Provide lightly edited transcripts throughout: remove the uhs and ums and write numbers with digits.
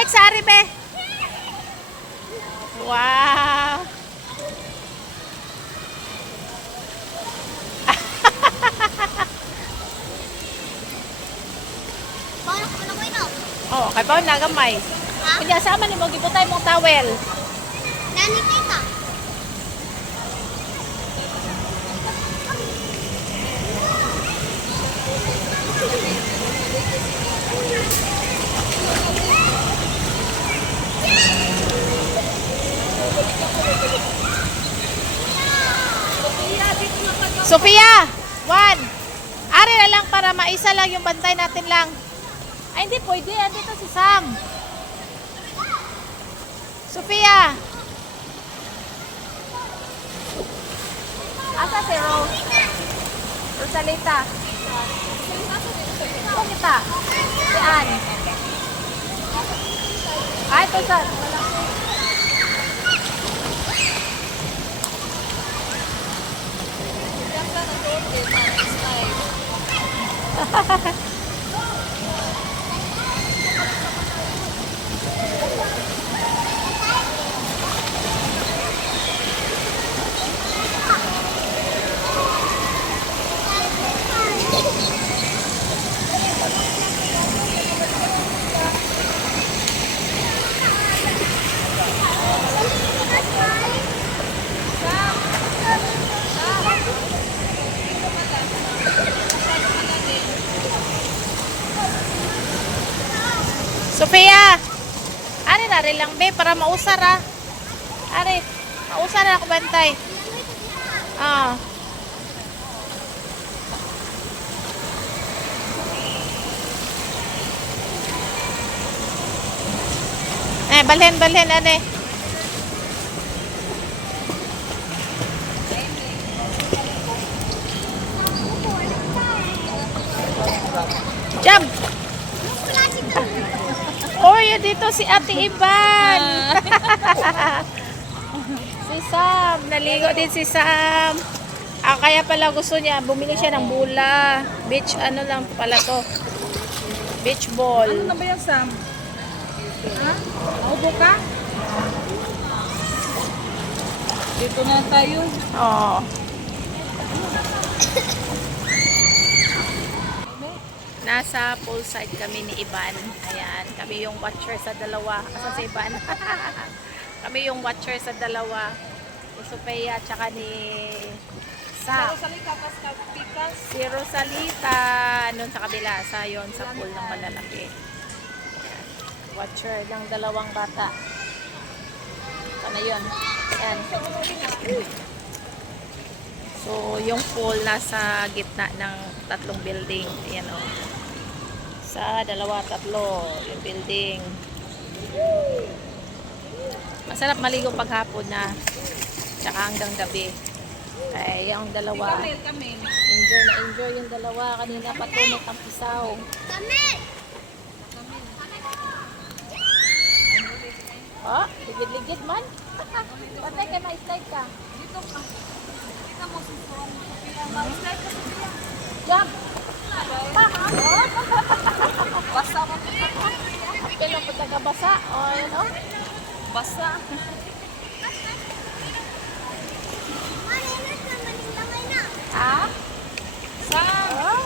Balik sa Aribe. Wow. Oh, kay pa nagamay. Kunya sama ni mo gibutay mong towel. Nani kita. Sophia, 1. Ari na lang para maisa lang yung bantay natin lang. Ay, hindi pwede. Andito si Sam. Sophia. Asa si Rose? Rosalita. Ito kita. Si Ann. Ay, ito sa. Sophia. Ari na rin lang, be, para mausar, ah. Ari, mausar na ako bantay. Ah. Balhin, ane. Jump! Oh, yun dito si Ate Ivan. Si Sam. Naligo din si Sam. Kaya pala gusto niya, bumili siya ng bula. Beach, ano lang pala to. Beach ball. Ano na ba yan, Sam? Ha? Maubo ka? Dito na tayo. Oo. Nasa poolside kami ni Ivan. Ayan, kami yung watcher sa dalawa. Asan si Ivan? Kami yung watcher sa dalawa. Si Sophia tsaka ni Sam. Rosalita, Pikas. Si Rosalita, nun sa kabila, sa yon sa pool ng malalaki. Ayan. Watcher ng dalawang bata. Ano yun? Ayan. So, yung pool nasa gitna ng tatlong building. Ayan o. Sa dalawa, tatlo. Yung building. Masarap maligo paghapon na. Tsaka hanggang gabi. Ay, yung dalawa. Kami. Enjoy na enjoy yung dalawa. Kanina patunot ang pisaw. Kami. Oh, ligid-ligid man. Patay kay ma-slide ka. Dito ka. Kita mo si Sophia. Ma-slide ka, Sophia. Jump! Basa mo. Kailan po taga-basa? O, yun o. Basa. Ha? Sam. Oh?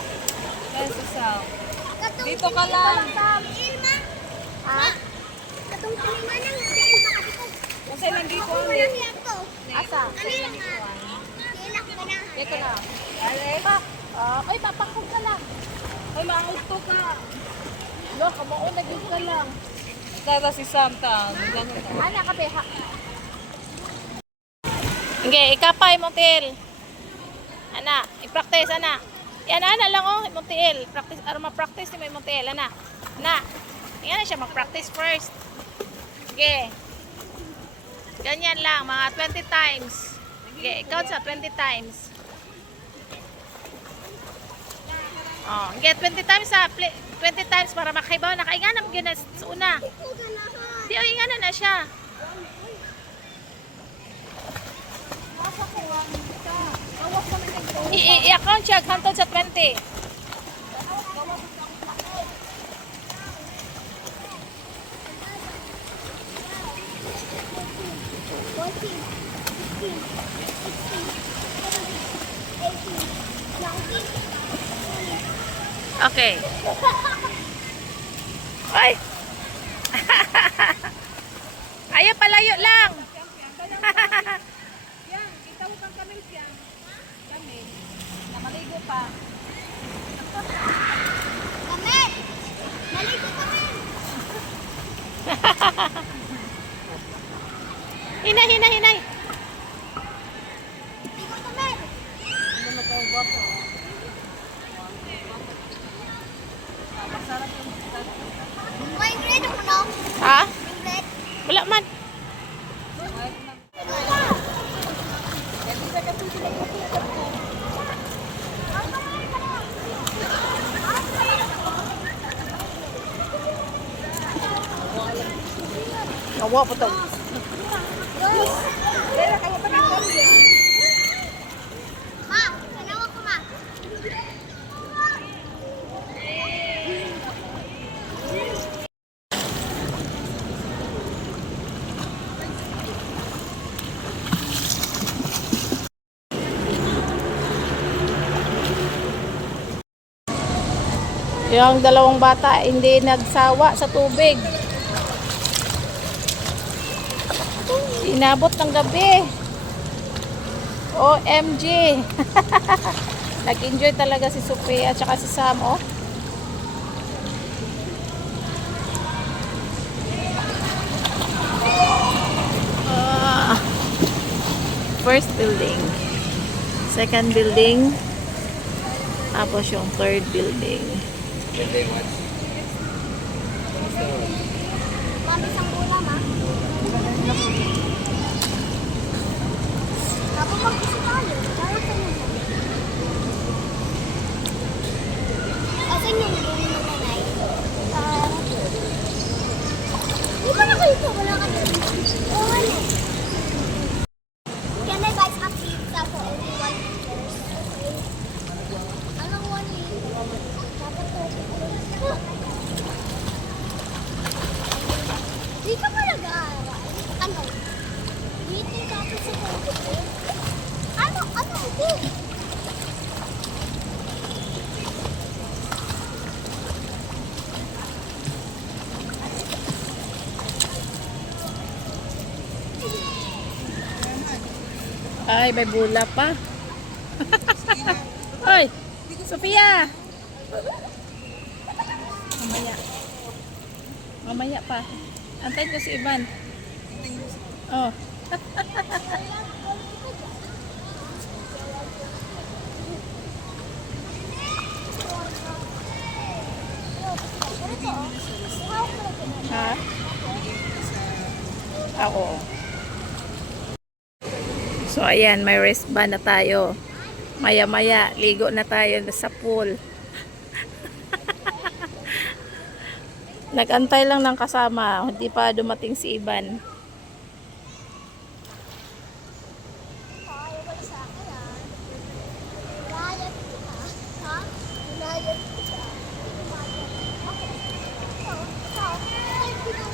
Kaya si Sam. Dito ka lang. Ha? Katong tulima nang Ilma kasi ko. Kasi nandito Ako ang malaki ako. Asa? Kanila nga. Ilak ka na. Ito na. Alex. Ay, papakog ka lang. Ay, maangto ka. No, kamauna yun ka lang. Dada si Sam ta. Ana ka, be. Okay, ikapay mo, Til. Ana, i-practice, ana. Yan, ana lang, oh, Montiel. Practice, ma-practice ni may Montiel, ana. Ana. Yan na siya, mag-practice first. Okay. Ganyan lang, mga 20 times. Okay, count sa 20 times. Oh, okay, 20 times sa 20 times para makaibaw. Nakainganam yun na sa una. Di, oh, inganan na siya. I-account siya, hantod sa 20. Okay. Ay! Ayaw, palayo lang. Yan, kita mo kang kami siya. Kami. Na maligo pa. Kami! Naligo kami! Hinay, hinay, hinay. Ligo kami! Ano na tayong guwapo? Masarap yung May grade mo, no? Ha? May grade. Wala man. Nawa pa to. Ma, sanawa ko, ma. Yung dalawang bata hindi nagsawa sa tubig. Inabot ng gabi. OMG. Nag-enjoy talaga si Sophia at saka si Sam, oh. Ah. First building. Second building. Tapos yung third building. Mami, isang bola, ma. Tapos mag-isa tayo. Laro sa inyo. Asan yung game mo, nanay? Di ba na kayo ito? Wala ka dito. Oo, ano? Can I buy some pizza for only $1? Anong $1? Dapat Di ka pa nag-aaral? Ano? Dito tapos sa computer? Ano? Di? Ay, may bula pa. Hoy, Sophia. Mamaya. Mamaya pa. Antayin ko si Ivan. Oh. Ha? Ako. So, ayan, may wristband na tayo. Maya-maya, ligo na tayo sa pool. Nag-antay lang ng kasama. Hindi pa dumating si Ivan. Ayaw wala sa akin, ha? Layat kita. Ha? Layat kita. Okay. Ikaw. Ay, ikaw.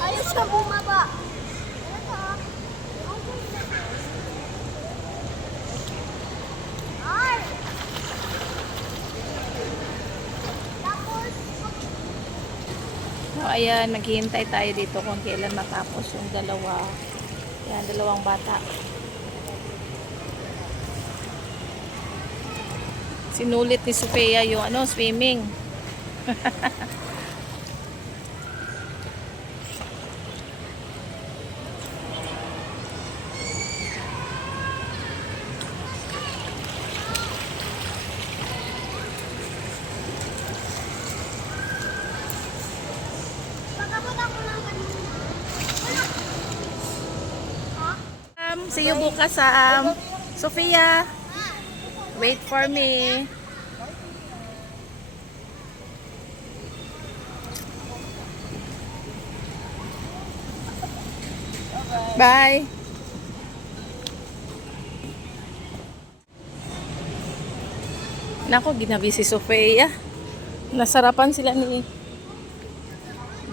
Ayos ka bumaba. Ano to? Ay! Tapos, So, ayan, maghihintay tayo dito kung kailan matapos yung dalawa. Yan, dalawang bata. Sinulit ni Sophia yung swimming. pagkabot ako ng kanina. Wala. Ha? See you bukas, Sophia. Wait for me. Bye. Nako, ginabi si Sophia. Nasarapan sila ni...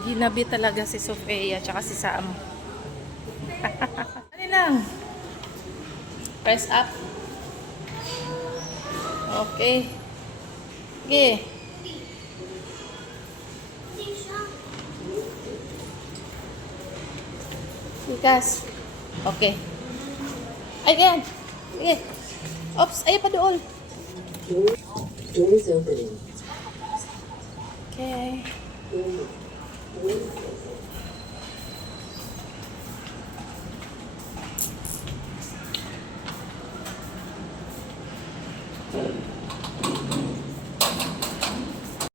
Ginabi talaga si Sophia tsaka si Sam. Ano lang? Press up. Okay. Okay. Likas. Okay. Ay, ganyan. Sige. Oops, ayaw pa doon. Door is opening. Okay.